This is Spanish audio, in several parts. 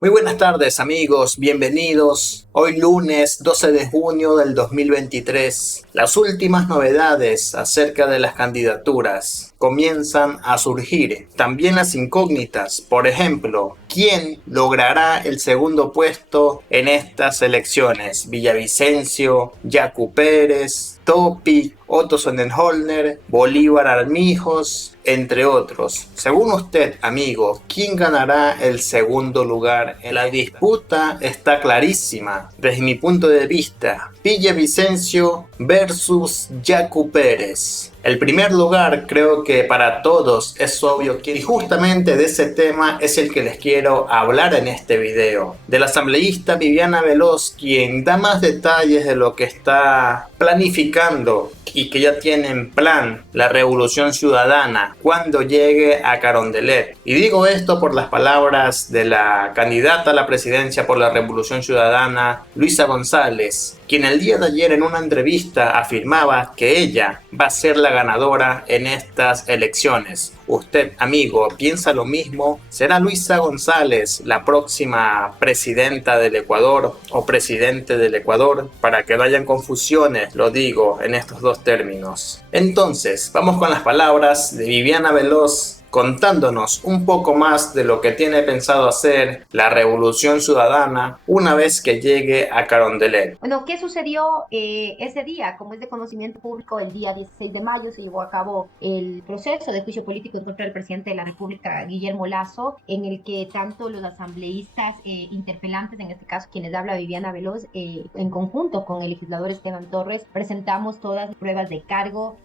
Muy buenas tardes amigos, bienvenidos. Hoy lunes 12 de junio del 2023. Las últimas novedades acerca de las candidaturas comienzan a surgir. También las incógnitas, por ejemplo, ¿quién logrará el segundo puesto en estas elecciones? Villavicencio, Yacu Pérez, Topi, Otto Sonnenholner, Bolívar Armijos, entre otros. Según usted, amigo, ¿quién ganará el segundo lugar? La disputa está clarísima. Desde mi punto de vista, Villavicencio versus Yacu Pérez. El primer lugar creo que para todos es obvio que y justamente de ese tema es el que les quiero hablar en este video. De la asambleísta Viviana Veloz, quien da más detalles de lo que está planificando y que ya tiene en plan la revolución ciudadana cuando llegue a Carondelet. Y digo esto por las palabras de la candidata a la presidencia por la revolución ciudadana, Luisa González, quien el día de ayer en una entrevista afirmaba que ella va a ser la ganadora en estas elecciones. ¿Usted, amigo, piensa lo mismo? ¿Será Luisa González la próxima presidenta del Ecuador o presidente del Ecuador? Para que no hayan confusiones, lo digo en estos dos términos. Entonces, vamos con las palabras de Viviana Veloz contándonos un poco más de lo que tiene pensado hacer la Revolución Ciudadana una vez que llegue a Carondelet. Bueno, ¿qué sucedió ese día? Como es de conocimiento público, el día 16 de mayo se llevó a cabo el proceso de juicio político en contra del presidente de la República, Guillermo Lasso, en el que tanto los asambleístas interpelantes, en este caso quienes habla Viviana Veloz, en conjunto con el legislador Esteban Torres, presentamos todas las pruebas de cargo,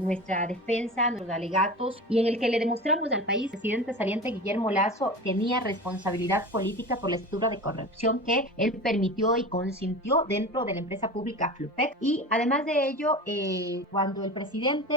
nuestra defensa, nuestros alegatos, y en el que le demostramos al país que el presidente saliente Guillermo Lasso tenía responsabilidad política por la estructura de corrupción que él permitió y consintió dentro de la empresa pública Flupec. Y además de ello, cuando el presidente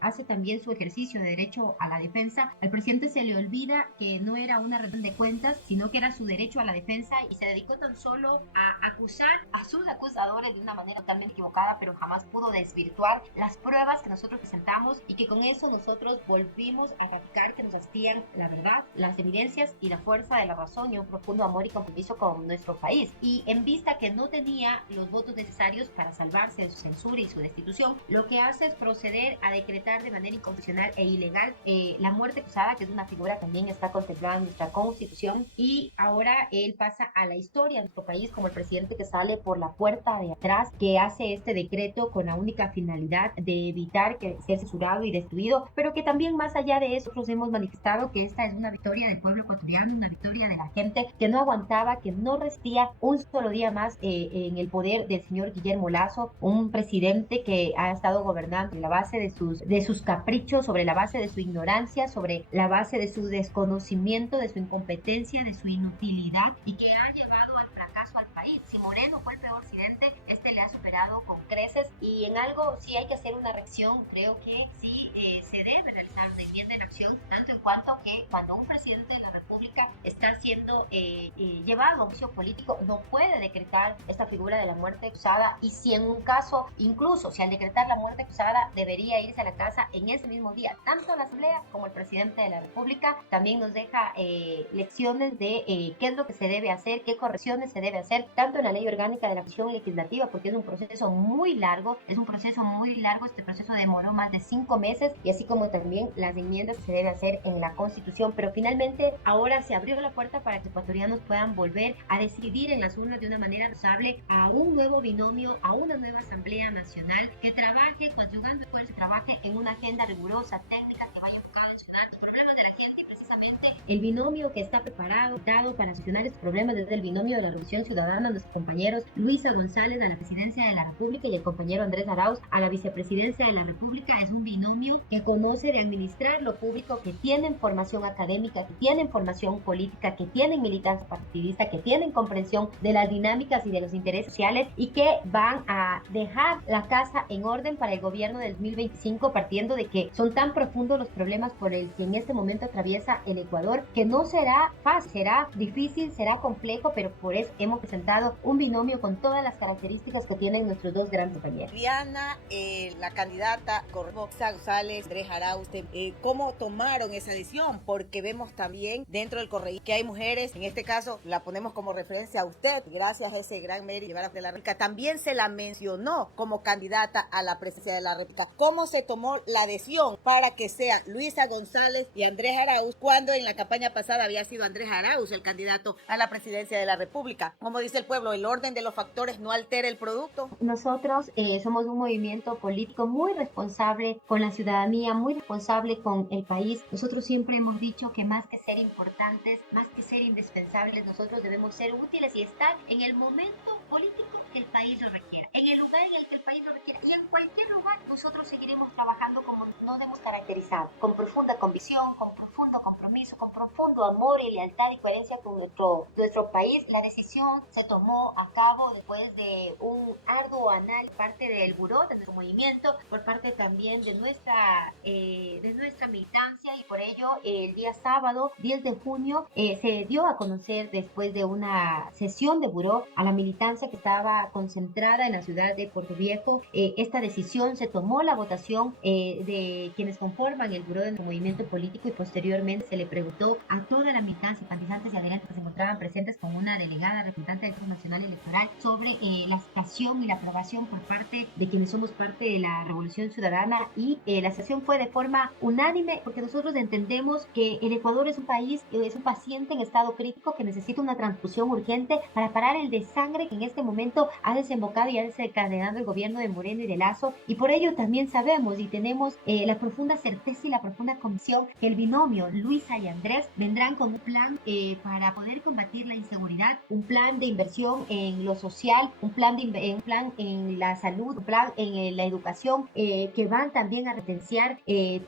hace también su ejercicio de derecho a la defensa, al presidente se le olvida que no era una rendición de cuentas, sino que era su derecho a la defensa, y se dedicó tan solo a acusar a sus acusadores de una manera totalmente equivocada, pero jamás pudo desvirtuar las pruebas que nosotros presentamos, y que con eso nosotros volvimos a ratificar que nos hacían la verdad, las evidencias y la fuerza de la razón y un profundo amor y compromiso con nuestro país. Y en vista que no tenía los votos necesarios para salvarse de su censura y su destitución, lo que hace es proceder a decretar de manera inconstitucional e ilegal la muerte cruzada, que es una figura que también está contemplada en nuestra Constitución, y ahora él pasa a la historia de nuestro país como el presidente que sale por la puerta de atrás, que hace este decreto con la única finalidad de evitar que sea censurado y destruido, pero que también más allá de eso nosotros hemos manifestado que esta es una victoria del pueblo ecuatoriano, una victoria de la gente que no aguantaba, que no resistía un solo día más en el poder del señor Guillermo Lasso, un presidente que ha estado gobernando sobre la base de sus caprichos, sobre la base de su ignorancia, sobre la base de su desconocimiento, de su incompetencia, de su inutilidad, y que ha llevado al fracaso al país. Si Moreno fue el peor presidente, este le ha superado con creces, y en algo sí hay que hacer una reacción. Creo que sí se debe realizar una enmienda en acción, tanto en cuanto que cuando un presidente de la República está siendo llevado a un juicio político, no puede decretar esta figura de la muerte cruzada, y si en un caso, incluso si al decretar la muerte cruzada, debería irse a la casa en ese mismo día. Tanto la Asamblea como el presidente de la República también nos deja lecciones de qué es lo que se debe hacer, qué correcciones se debe hacer, tanto en la ley orgánica de la función legislativa, porque es un proceso muy largo, este proceso demoró más de 5 meses, y así como también las enmiendas que se debe hacer en la Constitución. Pero finalmente ahora se abrió la puerta para que los ecuatorianos puedan volver a decidir en las urnas de una manera responsable a un nuevo binomio, a una nueva Asamblea Nacional que trabaje, conjugando esfuerzos, trabaje en una agenda rigurosa, técnica, que vaya enfocada en solucionar los problemas de la gente. Y precisamente el binomio que está preparado, dado para solucionar estos problemas, desde el binomio de la Revolución Ciudadana, nuestros compañeros Luisa González a la presidencia de la República y el compañero Andrés Arauz a la vicepresidencia de la República. Es un binomio que conoce de administrar lo público, que tienen formación académica, que tienen formación política, que tienen militancia partidista, que tienen comprensión de las dinámicas y de los intereses sociales, y que van a dejar la casa en orden para el gobierno del 2025, partiendo de que son tan profundos los problemas por el que en este momento atraviesa el Ecuador, Ecuador, que no será fácil, será difícil, será complejo, pero por eso hemos presentado un binomio con todas las características que tienen nuestros dos grandes compañeros. Diana, la candidata Roxa González, Andrés Arauz, ¿cómo tomaron esa decisión? Porque vemos también dentro del correísmo que hay mujeres, en este caso la ponemos como referencia a usted, gracias a ese gran mérito de llevar a la República, también se la mencionó como candidata a la presidencia de la República. ¿Cómo se tomó la decisión para que sea Luisa González y Andrés Arauz, cuando en la campaña pasada había sido Andrés Arauz el candidato a la presidencia de la República? Como dice el pueblo, el orden de los factores no altera el producto. Nosotros somos un movimiento político muy responsable con la ciudadanía, muy responsable con el país. Nosotros siempre hemos dicho que más que ser importantes, más que ser indispensables, nosotros debemos ser útiles y estar en el momento político que el país lo requiera, en el lugar en el que el país lo requiera, y en cualquier lugar nosotros seguiremos trabajando como nos hemos caracterizado, con profunda convicción, con profundo compromiso, con profundo amor y lealtad y coherencia con nuestro país. La decisión se tomó a cabo después de un arduo análisis por parte del buró, de nuestro movimiento, por parte también de nuestra militancia, y por ello el día sábado 10 de junio se dio a conocer, después de una sesión de buró a la militancia que estaba concentrada en la ciudad de Puerto Viejo, esta decisión se tomó la votación de quienes conforman el buró de nuestro movimiento político, y posteriormente se le preguntó a toda la militancia, simpatizantes y adherentes que se encontraban presentes con una delegada representante del Consejo Nacional Electoral sobre la aceptación y la aprobación por parte de quienes somos parte de la Revolución Ciudadana, y la sesión fue de forma unánime, porque nosotros entendemos que el Ecuador es un país, es un paciente en estado crítico que necesita una transfusión urgente para parar el desangre que en este momento ha desembocado y ha desencadenado el gobierno de Moreno y de Lazo, y por ello también sabemos y tenemos la profunda certeza y la profunda convicción que el binomio Luisa y Andrés vendrán con un plan para poder combatir la inseguridad, un plan de inversión en lo social, un plan en la salud, un plan en la educación, que van también a retenciar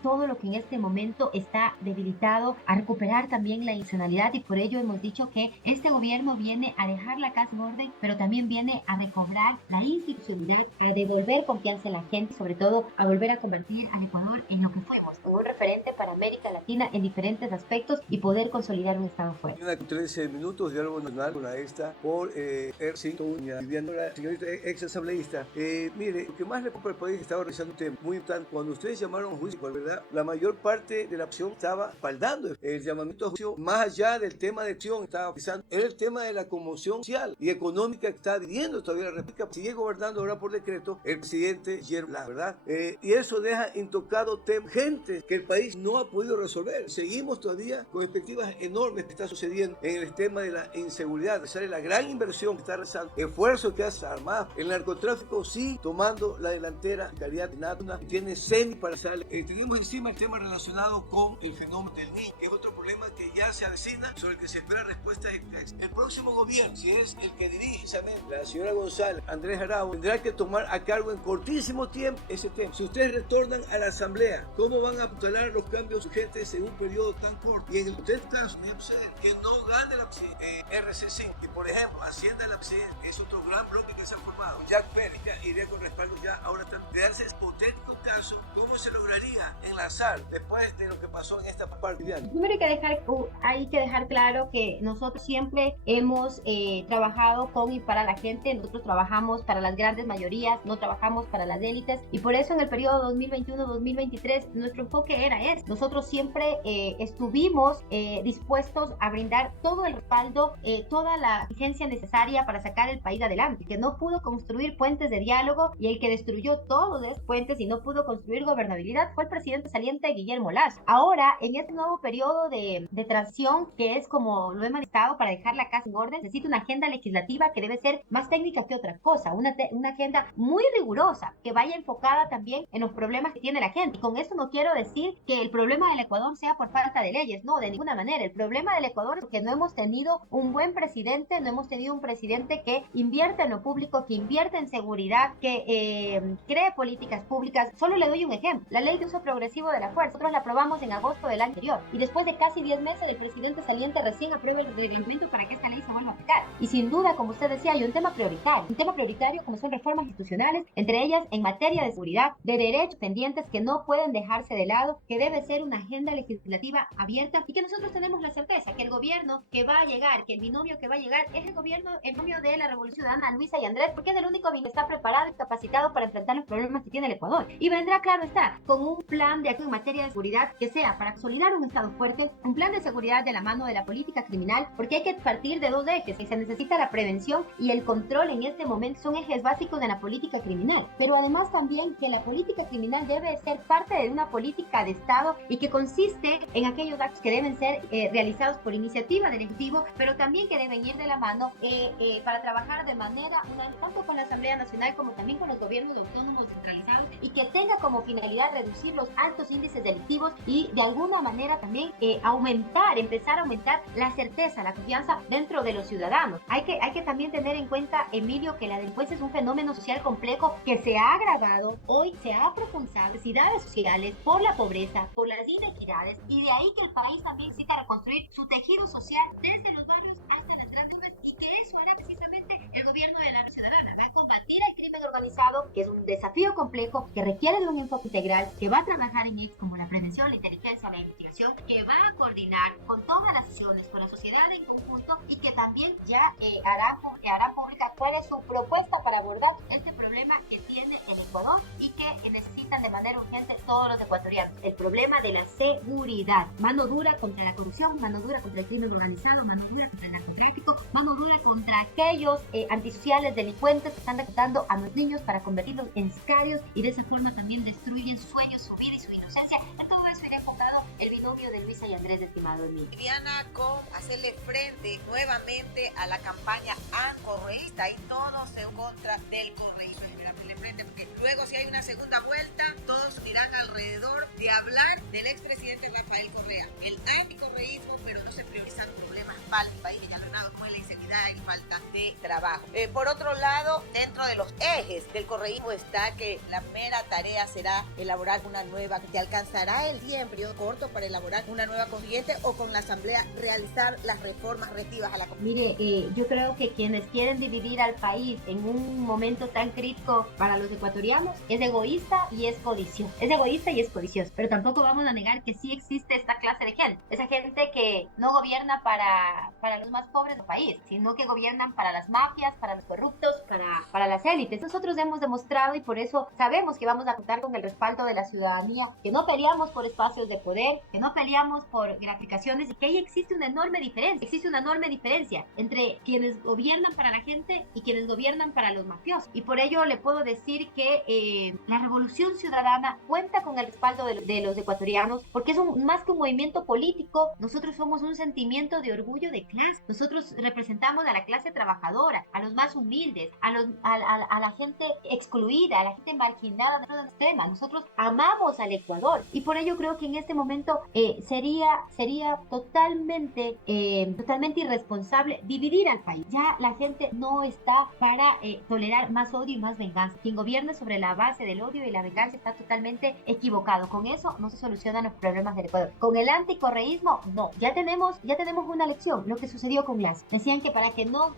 todo lo que en este momento está debilitado, a recuperar también la institucionalidad, y por ello hemos dicho que este gobierno viene a dejar la casa en orden, pero también viene a recobrar la institucionalidad, a devolver confianza en la gente, sobre todo a volver a convertir al Ecuador en lo que fuimos, en un referente para América Latina en diferentes aspectos, y poder consolidar un Estado fuerte. Una 13 minutos de diálogo nacional con esta por Viviana, la señorita ex asambleísta. Mire, lo que más le preocupa al país, estaba realizando un tema muy importante. Cuando ustedes llamaron a juicio, ¿verdad? La mayor parte de la opción estaba respaldando el llamamiento a juicio, más allá del tema de acción, estaba pensando en el tema de la conmoción social y económica que está viviendo todavía la República. Sigue gobernando ahora por decreto el presidente Guillermo Lasso, ¿verdad? Y eso deja intocado temas, gente que el país no ha podido resolver. Seguimos todavía con expectativas enormes que está sucediendo en el tema de la inseguridad. Sale la gran inversión que está realizando, esfuerzo que hace Armada, el narcotráfico sí tomando la delantera, calidad de Natuna, tiene CENI para salir. Tenemos encima el tema relacionado con el fenómeno del niño, que es otro problema que ya se avecina, sobre el que se espera respuestas eficaces. El próximo gobierno, si es el que dirige precisamente la señora González, Andrés Arauz, tendrá que tomar a cargo en cortísimo tiempo ese tema. Si ustedes retornan a la asamblea, ¿cómo van a tutelar los cambios urgentes en un periodo tan corto? Y en el caso, que no gane la RC5, que por ejemplo ascienda la presidencia, es otro gran bloque que se ha formado. Jack Pérez ya iría con respaldo ya, ahora de darse el hipotético caso, ¿cómo se lograría enlazar después de lo que pasó en esta parte? Primero hay que dejar claro que nosotros siempre hemos trabajado con y para la gente. Nosotros trabajamos para las grandes mayorías, no trabajamos para las élites, y por eso en el periodo 2021-2023 nuestro enfoque era ese. Nosotros siempre estuvimos dispuestos a brindar todo el respaldo, toda la vigencia necesaria para sacar el país adelante. El que no pudo construir puentes de diálogo y el que destruyó todos esos puentes y no pudo construir gobernabilidad fue el presidente saliente Guillermo Lasso. Ahora, en este nuevo periodo de transición, que es como lo hemos estado para dejar la casa en orden, necesita una agenda legislativa que debe ser más técnica que otra cosa, una agenda muy rigurosa, que vaya enfocada también en los problemas que tiene la gente. Y con esto no quiero decir que el problema del Ecuador sea por falta de leyes, no, de ninguna manera. El problema del Ecuador es que no hemos tenido tenido un buen presidente, no hemos tenido un presidente que invierte en lo público, que invierte en seguridad, que cree políticas públicas. Solo le doy un ejemplo, la ley de uso progresivo de la fuerza. Nosotros la aprobamos en agosto del año anterior y después de casi 10 meses el presidente saliente recién aprueba el reglamento para que esta ley se vuelva a aplicar. Y sin duda, como usted decía, hay un tema prioritario como son reformas institucionales, entre ellas en materia de seguridad, de derechos pendientes que no pueden dejarse de lado, que debe ser una agenda legislativa abierta y que nosotros tenemos la certeza que el gobierno que va a llegar, que el binomio que va a llegar es el binomio de la Revolución Ciudadana, Luisa y Andrés, porque es el único binomio que está preparado y capacitado para enfrentar los problemas que tiene el Ecuador. Y vendrá, claro está, con un plan de acción en materia de seguridad que sea para consolidar un Estado fuerte, un plan de seguridad de la mano de la política criminal, porque hay que partir de dos ejes, y se necesita la prevención y el control en este momento, son ejes básicos de la política criminal, pero además también que la política criminal debe ser parte de una política de Estado y que consiste en aquellos actos que deben ser realizados por iniciativa del Ejecutivo, pero también que deben ir de la mano para trabajar de manera tanto con la Asamblea Nacional como también con los gobiernos autónomos descentralizados y que tenga como finalidad reducir los altos índices delictivos y de alguna manera también empezar a aumentar la certeza, la confianza dentro de los ciudadanos. Hay que también tener en cuenta, Emilio, que la delincuencia es un fenómeno social complejo que se ha agravado, hoy se ha profundizado, necesidades sociales, por la pobreza, por las inequidades, y de ahí que el país también necesita reconstruir su tejido social desde los barrios hasta las grandes urbes, y que eso hará precisamente el gobierno de la ciudadana, va a combatir el crimen organizado, que es un desafío complejo, que requiere de un enfoque integral, que va a trabajar en ejes como la prevención, la inteligencia, la investigación, que va a coordinar con todas las acciones, con la sociedad en conjunto, y que también ya harán pública cuál es su propuesta para abordar este problema que tiene el Ecuador y que necesitan de manera urgente todos los ecuatorianos. El problema de la seguridad. Mano dura contra la corrupción, mano dura contra el crimen organizado, mano dura contra el narcotráfico, mano dura contra aquellos antisociales delincuentes que están reclutando a los niños para convertirlos en sicarios y de esa forma también destruyen sus sueños, su vida y su inocencia. A todo eso irá enfocado el binomio de Luisa y Andrés, estimado Emilio. Viviana, con hacerle frente nuevamente a la campaña anticorreísta y todo se contra del correísmo. Porque luego si hay una segunda vuelta, todos irán alrededor de hablar del expresidente Rafael Correa. El anticorreísmo, pero no se priorizan problemas para el país, ya lo he hablado, como es la inseguridad y falta de trabajo. Por otro lado, dentro de los ejes del correísmo está que la mera tarea será elaborar una nueva, que alcanzará el día en periodo corto para elaborar una nueva constituyente o con la asamblea realizar las reformas relativas a la constitución. Mire, yo creo que quienes quieren dividir al país en un momento tan crítico para los ecuatorianos es egoísta y es codicioso. Es egoísta y es codicioso. Pero tampoco vamos a negar que sí existe esta clase de gente. Esa gente que no gobierna para los más pobres del país, sino que gobiernan para las mafias, para los corruptos, para las élites. Nosotros hemos demostrado y por eso sabemos que vamos a contar con el respaldo de la ciudadanía, que no peleamos por espacios de poder, que no peleamos por gratificaciones y que ahí existe una enorme diferencia. Existe una enorme diferencia entre quienes gobiernan para la gente y quienes gobiernan para los mafiosos. Y por ello le puedo decir que la Revolución Ciudadana cuenta con el respaldo de los ecuatorianos porque es más que un movimiento político. Nosotros somos un sentimiento de orgullo de clase. Nosotros representamos a la clase trabajadora, a los más humildes, a la gente excluida, a la gente marginada de todo el sistema. Nosotros amamos al Ecuador y por ello creo que en este momento sería totalmente irresponsable dividir al país. Ya la gente no está para tolerar más odio y más venganza. Quien gobierne sobre la base del odio y la venganza está totalmente equivocado. Con eso no se solucionan los problemas del Ecuador. Con el anticorreísmo, no. Ya tenemos una lección. Lo que sucedió con Lazo. Decían que para que no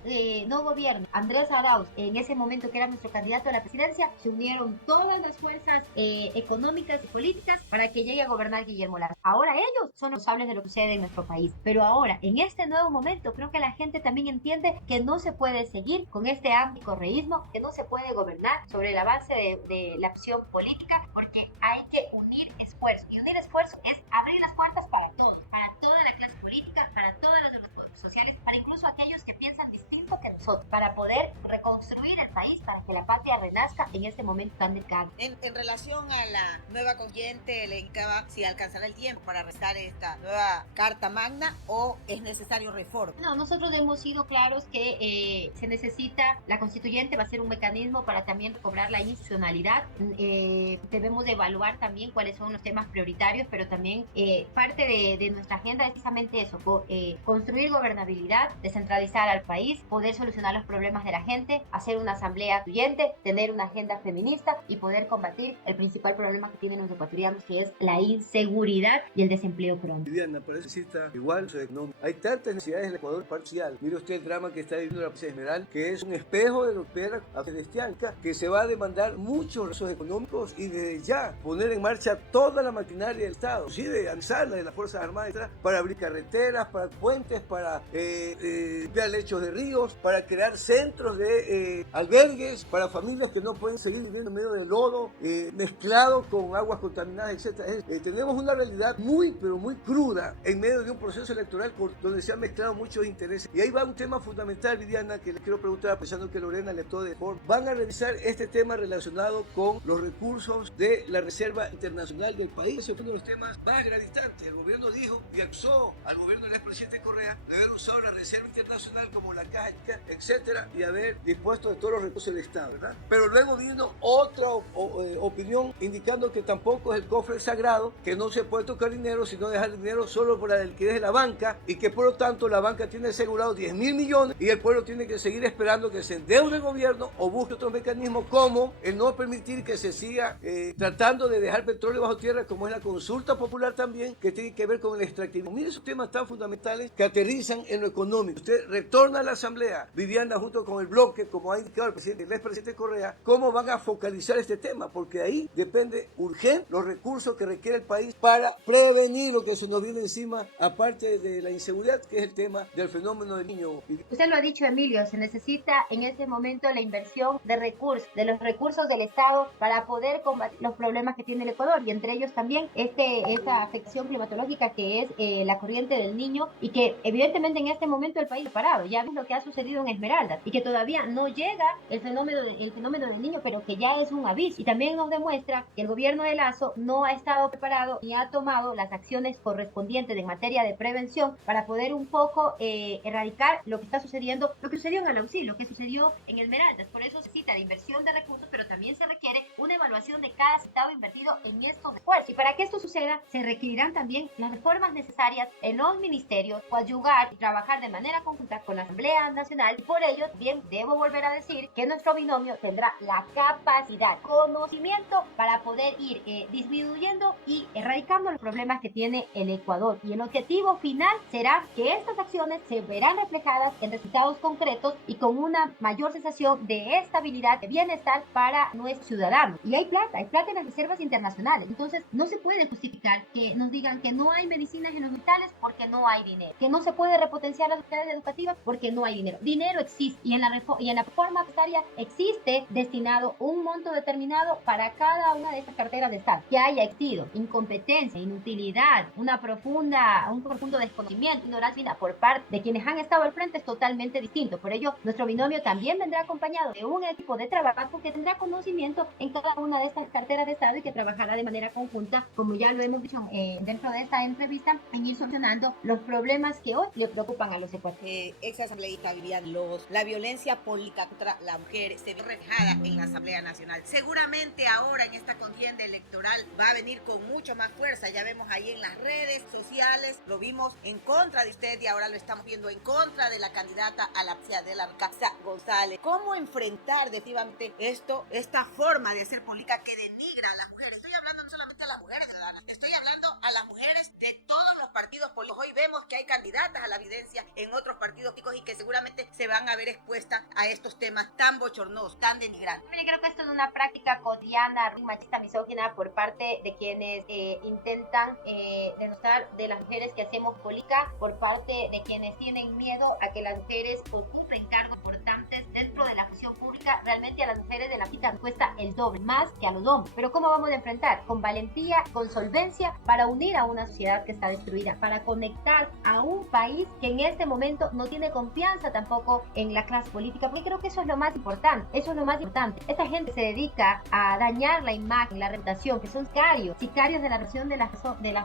gobierne Andrés Arauz, en ese momento que era nuestro candidato a la presidencia, se unieron todas las fuerzas económicas y políticas para que llegue a gobernar Guillermo Lazo. Ahora ellos son responsables de lo que sucede en nuestro país. Pero ahora, en este nuevo momento, creo que la gente también entiende que no se puede seguir con este anticorreísmo, que no se puede gobernar sobre la base de la opción política, porque hay que unir esfuerzos. Y unir esfuerzos es abrir las puertas para todos, para toda la clase política, para todas las organizaciones sociales, para incluso aquellos que piensan distinto que nosotros, para poder reconstruir el país, para que la patria renazca en este momento tan delicado. En relación a la nueva constituyente, le indicaba si alcanzará el tiempo para restar esta nueva Carta Magna o es necesario reforma. No, nosotros hemos sido claros que se necesita, la constituyente va a ser un mecanismo para también recobrar la institucionalidad. Debemos de evaluar también cuáles son los temas prioritarios, pero también parte de nuestra agenda es precisamente eso, construir gobernabilidad, descentralizar al país, poder solucionar los problemas de la gente, hacer una asamblea constituyente, tener una agenda feminista y poder combatir el principal problema que tienen los ecuatorianos, que es la inseguridad y el desempleo crónico. Viviana, por eso necesita igual su económico. Hay tantas necesidades en el Ecuador parcial. Mire usted el drama que está viviendo la provincia de Esmeralda, que es un espejo de lo que era la Celestial, que se va a demandar muchos recursos económicos y desde ya poner en marcha toda la maquinaria del Estado, inclusive avanzarla de las Fuerzas Armadas para abrir carreteras, para puentes, para limpiar lechos de ríos, para crear centros de albergues para familias que no pueden seguir viviendo en medio del lodo, mezclado con aguas contaminadas, etc. Tenemos una realidad muy, pero muy cruda en medio de un proceso electoral donde se han mezclado muchos intereses. Y ahí va un tema fundamental, Viviana, que le quiero preguntar, pensando que Lorena le todo de Ford. Van a revisar este tema relacionado con los recursos de la Reserva Internacional del país. Ese es uno de los temas más gravitantes. El gobierno dijo y acusó al gobierno del expresidente Correa de haber usado la Reserva Internacional como la caja, etcétera, y haber dispuesto de todos los recursos del Estado, ¿verdad? Pero luego vino otra opinión indicando que tampoco es el cofre sagrado, que no se puede tocar dinero, sino dejar dinero solo por la liquidez de la banca y que por lo tanto la banca tiene asegurado 10.000 millones y el pueblo tiene que seguir esperando que se endeude el gobierno o busque otros mecanismos como el no permitir que se siga tratando de dejar petróleo bajo tierra, como es la consulta popular también, que tiene que ver con el extractivismo. Mire esos temas tan fundamentales que aterrizan en lo económico. Usted retorna a la asamblea, Viviana, junto con el bloque, como ha indicado el expresidente Correa, cómo van a focalizar este tema, porque ahí depende urgente los recursos que requiere el país para prevenir lo que se nos viene encima, aparte de la inseguridad, que es el tema del fenómeno del niño. Usted lo ha dicho, Emilio, se necesita en este momento la inversión de recursos, de los recursos del Estado para poder combatir los problemas que tiene el Ecuador, y entre ellos también esta afección climatológica que es la corriente del Niño, y que evidentemente en este momento el país ha parado. Ya vimos lo que ha sucedido en Esmeraldas y que todavía no llega el fenómeno del Niño, pero que ya es un aviso. Y también nos demuestra que el gobierno de Lasso no ha estado preparado ni ha tomado las acciones correspondientes en materia de prevención para poder un poco erradicar lo que está sucediendo, lo que sucedió en Alausí, lo que sucedió en Esmeraldas. Por eso se necesita de inversión de recursos, pero también se requiere una evaluación de cada centavo invertido en estos esfuerzos. Y para que esto suceda, se requerirán también las reformas necesarias en los ministerios, coadyugar y trabajar de manera conjunta con la Asamblea Nacional. Y por ello, bien, debo volver a decir que nuestro binomio tendrá la capacidad, conocimiento para poder ir disminuyendo y erradicando los problemas que tiene el Ecuador. Y el objetivo final será que estas acciones se verán reflejadas en resultados concretos y con una mayor sensación de estabilidad, de bienestar para nuestros ciudadanos. Y hay plata en las reservas internacionales. Entonces, no se puede justificar que nos digan que no hay medicinas en los hospitales porque no hay dinero, que no se puede repotenciar las unidades educativas porque no hay dinero. Dinero existe, y en la reforma tributaria existe destinado un monto determinado para cada una de estas carteras de Estado. Que haya existido incompetencia, inutilidad, un profundo desconocimiento, ignorancia por parte de quienes han estado al frente es totalmente distinto. Por ello, nuestro binomio también vendrá acompañado de un equipo de trabajo que tendrá conocimiento en cada una de estas carteras de Estado y que trabajará de manera conjunta, como ya lo hemos dicho dentro de esta entrevista, en ir solucionando los problemas que hoy le preocupan a los ecuatorianos. Ex asambleísta Viviana, la violencia política contra la mujer se ve reflejada en la Asamblea Nacional. Seguramente ahora en esta contienda electoral va a venir con mucho más fuerza. Ya vemos ahí en las redes sociales, lo vimos en contra de usted y ahora lo estamos viendo en contra de la candidata a la presidencia de la Casa González. ¿Cómo enfrentar definitivamente esta forma de hacer política que denigra a las mujeres? Estoy hablando no solamente a las mujeres ciudadanas, estoy hablando a las mujeres de todos los partidos políticos. Hoy vemos que hay candidatas a la evidencia en otros partidos políticos y que seguramente se van a ver expuestas a estos temas tan bochornosos, tan denigrantes. Yo creo que esto es una práctica cotidiana, machista, misógina por parte de quienes intentan denostar de las mujeres que hacemos política, por parte de quienes tienen miedo a que las mujeres ocupen cargos importantes dentro de la función pública. Realmente a las mujeres de la política nos cuesta el doble, más que a los hombres. Pero ¿cómo vamos a enfrentar? Con valentía, con solvencia, para unir a una sociedad que está destruida, para conectar a un país que en este momento no tiene confianza confianza tampoco en la clase política, porque creo que eso es lo más importante. Eso es lo más importante. Esta gente se dedica a dañar la imagen, la reputación, que son sicarios de la relación de las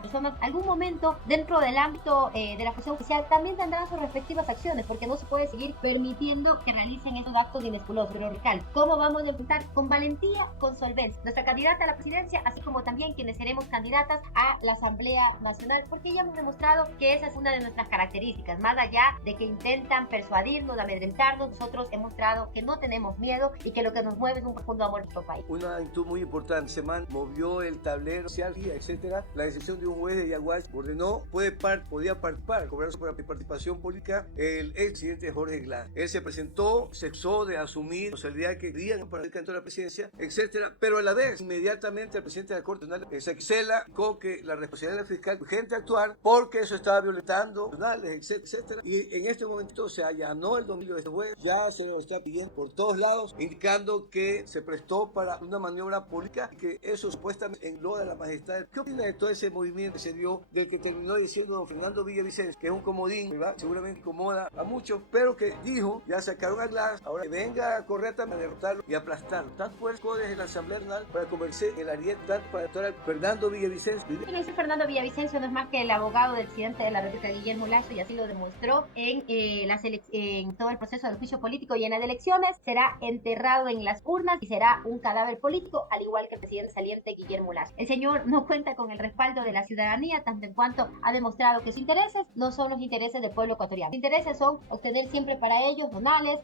personas. Algún momento dentro del ámbito de la función oficial también tendrán sus respectivas acciones, porque no se puede seguir permitiendo que realicen esos actos inescrupulosos. Pero Rical, ¿cómo vamos a enfrentar? Con valentía, con solvencia. Nuestra candidata a la presidencia, así como también quienes seremos candidatas a la Asamblea Nacional, porque ya hemos demostrado que esa es una de nuestras características. Más allá de que intentan persuadirnos, amedrentarnos, nosotros hemos mostrado que no tenemos miedo y que lo que nos mueve es un profundo amor a nuestro país. Una actitud muy importante, se movió el tablero social, etcétera. La decisión de un juez de Yaguas ordenó, podía participar, cobrar su participación política el expresidente Jorge Glass. Él se presentó, cesó de asumir la responsabilidad que querían para el candidato a la presidencia, etcétera, pero a la vez, inmediatamente el presidente de la Corte Nacional se exela con que la responsabilidad fiscal urgente actuar porque eso estaba violentando etcétera, y en este momento se allanó el dominio de este juez, ya se lo está pidiendo por todos lados, indicando que se prestó para una maniobra política y que eso supuestamente engloba la majestad. ¿Qué opina de todo ese movimiento que se dio, del que terminó diciendo don Fernando Villavicencio, que es un comodín, ¿verdad? Seguramente incomoda a muchos, pero que dijo, ya sacaron a Glass, ahora que venga correctamente a derrotarlo y aplastarlo? Tan fuerte desde la Asamblea Nacional para convencer el ariete tanto para el Fernando Villavicencio. Ese Fernando Villavicencio no es más que el abogado del presidente de la República, Guillermo Lasso, y así lo demostró en todo el proceso del juicio político y en las elecciones. Será enterrado en las urnas y será un cadáver político, al igual que el presidente saliente Guillermo Lasso. El señor no cuenta con el respaldo de la ciudadanía, tanto en cuanto ha demostrado que sus intereses no son los intereses del pueblo ecuatoriano. Sus intereses son obtener siempre para ellos donales,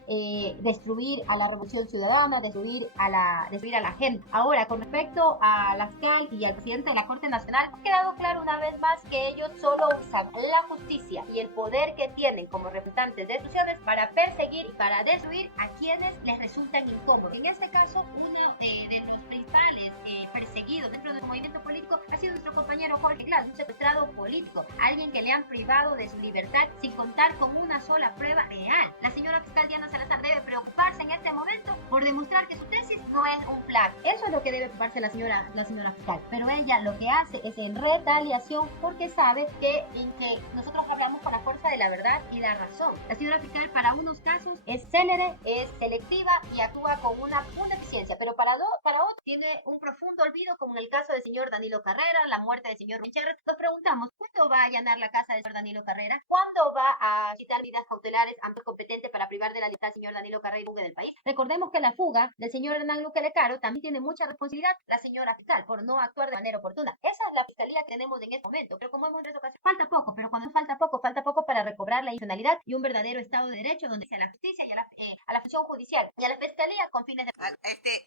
destruir a la revolución ciudadana, destruir a la gente. Ahora, con respecto a la fiscal y al presidente de la Corte Nacional, ha quedado claro una vez más que ellos solo usan la justicia y el poder que tienen como representantes de instituciones para perseguir y para destruir a quienes les resultan incómodos. En este caso, uno de los principales perseguidos dentro del movimiento político ha sido nuestro compañero Jorge Glass, un secuestrado político, alguien que le han privado de su libertad sin contar con una sola prueba real. La señora fiscal Diana Salazar debe preocuparse en este momento por demostrar que su tesis no es un plagio. Eso es lo que debe preocuparse la señora fiscal, pero ella lo que hace es en retaliación porque sabe que nosotros hablamos con la fuerza de la verdad y la razón. La señora fiscal para unos casos es célere, es selectiva y actúa con una eficiencia, pero para otros tiene un profundo olvido, como en el caso del señor Danilo Carrera, la muerte del señor Gutiérrez. Nos preguntamos, ¿cuándo va a allanar la casa del señor Danilo Carrera? ¿Cuándo va a quitar medidas cautelares ampliamente competentes para privar de la libertad al señor Danilo Carrera y fuga del país? Recordemos que la fuga del señor Hernán Luque Lecaro también tiene mucha responsabilidad la señora fiscal por no actuar de manera oportuna. Esa es la fiscalía que tenemos en este momento, pero como hemos dicho, falta poco, pero cuando falta poco para recobrar la institucionalidad y un verdadero Estado de Derecho donde sea la justicia y a la función judicial y a la fiscalía con fines de...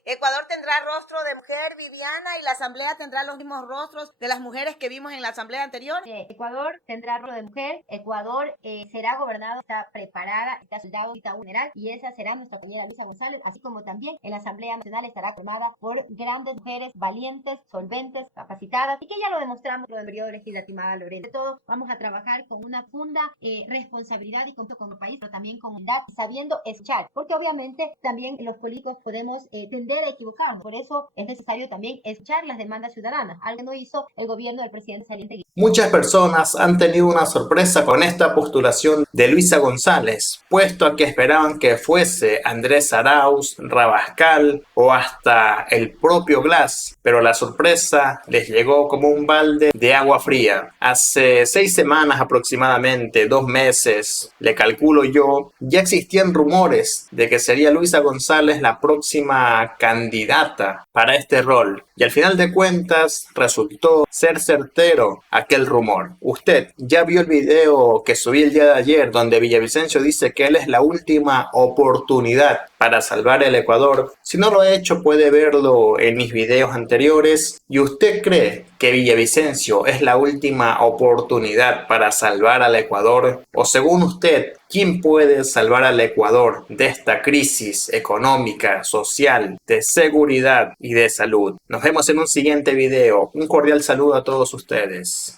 Ecuador tendrá rostro de mujer, Viviana, y la Asamblea tendrá los mismos rostros de las mujeres que vimos en la Asamblea anterior. Ecuador tendrá rostro de mujer, Ecuador será gobernado, está preparada, está soldado, está general, y esa será nuestra compañera Luisa González, así como también en la Asamblea Nacional estará formada por grandes mujeres valientes, solventes, capacitadas, y que ya lo demostramos en el periodo legislativo Lorena. De todo, vamos a trabajar con una funda responsabilidad y con el país, pero también con humildad, sabiendo escuchar, porque obviamente también los políticos podemos tender a equivocarnos, por eso es necesario también escuchar las demandas ciudadanas, algo que no hizo el gobierno del presidente saliente. Muchas personas han tenido una sorpresa con esta postulación de Luisa González, puesto a que esperaban que fuese Andrés Arauz, Rabascal o hasta el propio Glass, pero la sorpresa les llegó como un balde de agua fría. Hace 6 semanas aproximadamente, 2 meses, le calculo yo, ya existían rumores de que sería Luisa González la próxima candidata para este rol. Y al final de cuentas resultó ser certero aquel rumor. Usted ya vio el video que subí el día de ayer donde Villavicencio dice que él es la última oportunidad para salvar el Ecuador. Si no lo ha hecho puede verlo en mis videos anteriores. ¿Y usted cree que Villavicencio es la última oportunidad para salvar al Ecuador? O según usted, ¿quién puede salvar al Ecuador de esta crisis económica, social, de seguridad y de salud? Nos vemos en un siguiente video. Un cordial saludo a todos ustedes.